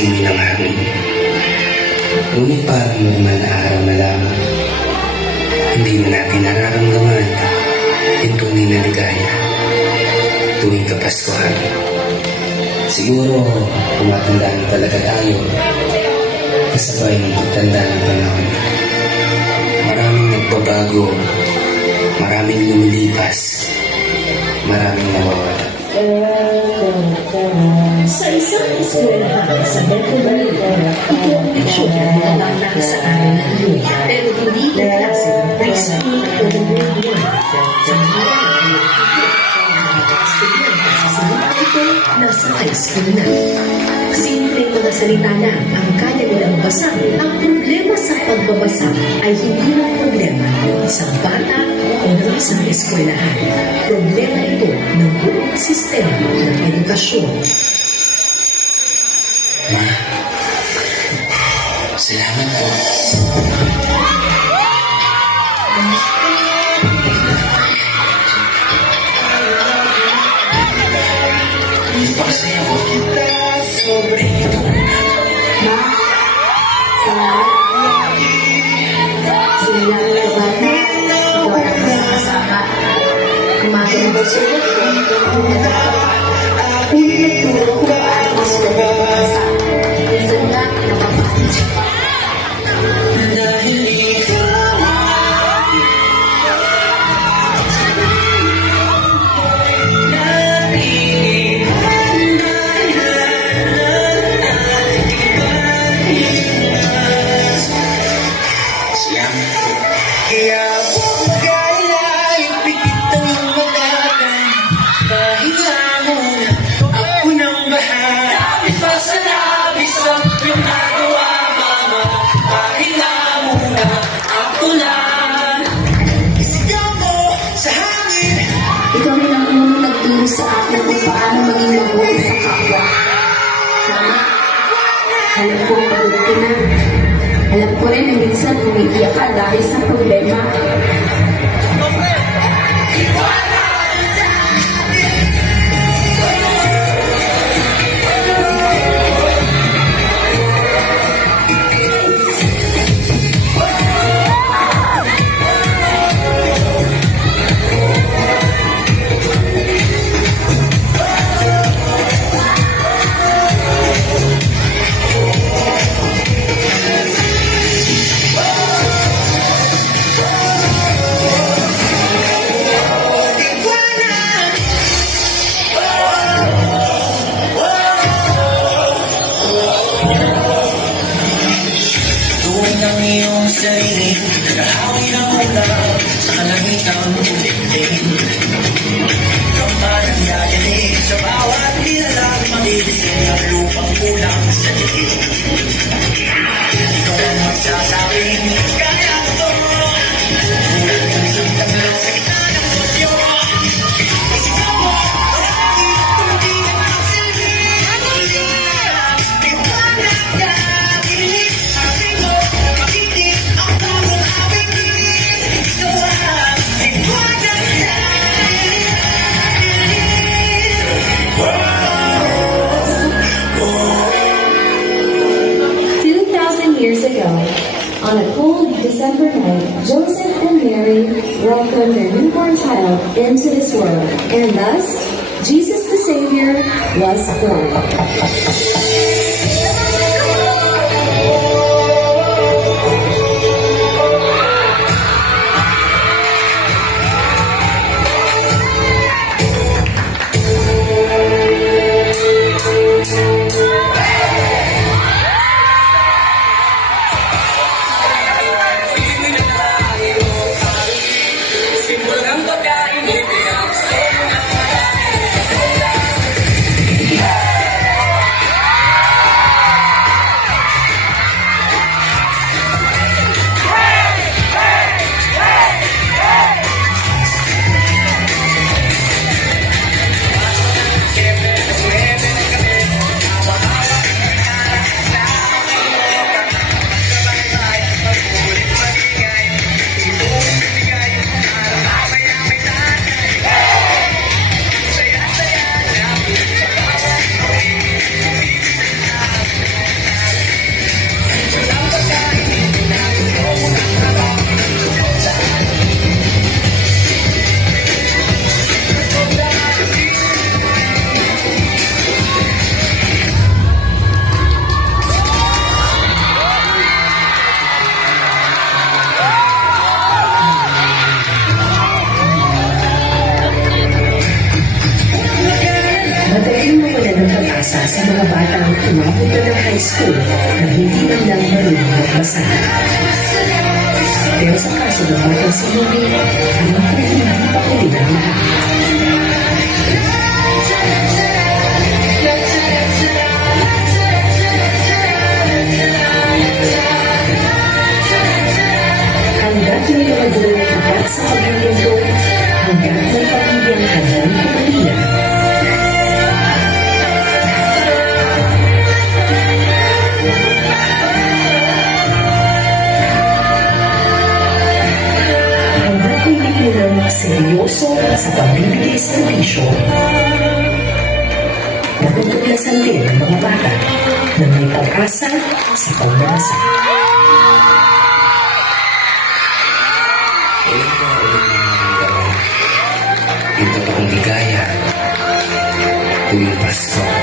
simoy ng hangin. Ngunit parang normal na araw na lamang. Hindi na natin nararamdaman yung tunay na ligaya tuwing Kapaskuhan. Siguro, tumatanda na talaga tayo kasabay ng pagtanda ng panahon. Maraming nagbabago, maraming lumilipas, maraming nawawala. Sa isang eskwelahan sa Metro Manila, ito ang leksyon na nilalang sa araw ng iyon. Pero hindi ito klase ng preschool o grade 1. Sa mga estudyante sa simula ito, nasa high school na. Simpleng mga salita na ang kaya nilang basahin. Ang problema sa pagbabasa ay hindi lang problema ng isang bata o ng isang eskwelahan. Problema ito ng buong sistema ng edukasyon. Ma, salamat po. Ipasaya ko kita sobre ito. Ma, salamat. Sinilang na bata, ikaw ang kasama-sama. Kumain ang sulit ko, pinagturo ko paano mas nagbabasa. Minsan nga, napapalit. Dahil ikaw kaya huwag kailangan ipikit ang magatan. Pahinga muna, ako nang bahala. Ipasalabi sa pinagawa, mama. Pahinga muna, ako lang. Isigaw mo sa hangin. Ikaw rin ang unang nagturo sa akin kung paano maging mabuti sa kapwa. Mama, alam ko pagod ka na. Alam ko rin na minsan umiiyak ka dahil sa problema. Ng iyong sarili, nakahawi ng ulan sa kalangitan ulit-ulit. Ikaw parang yayalik sa bawat nilalang magigising ang lupang kulang sa dilig. Ikaw ang magsasabing, kaya ko to. Kulang ng sundang lang sa gitna ng mutyo. Isigaw mo, marami, hindi ka magsilbi. Iwanag ka, bilis, aking mo. Years ago, on a cold December night, Joseph and Mary welcomed their newborn child into this world, and thus, Jesus the Savior was born. high school na hindi man lang marunong magbasa. Pero sa kaso ng batang si Mami, alam ko hindi pa huli ng lahat. Hanggat may mga guro na tapat sa paglilingkod, hanggat may pamilyang handang kumilila. Hanggat may lipunang seryoso sa pagbibigay serbisyo, natutuklasan din ang mga bata na may pag-asa sa pagbabasa. Yung totoong ligaya tuwing Pasko.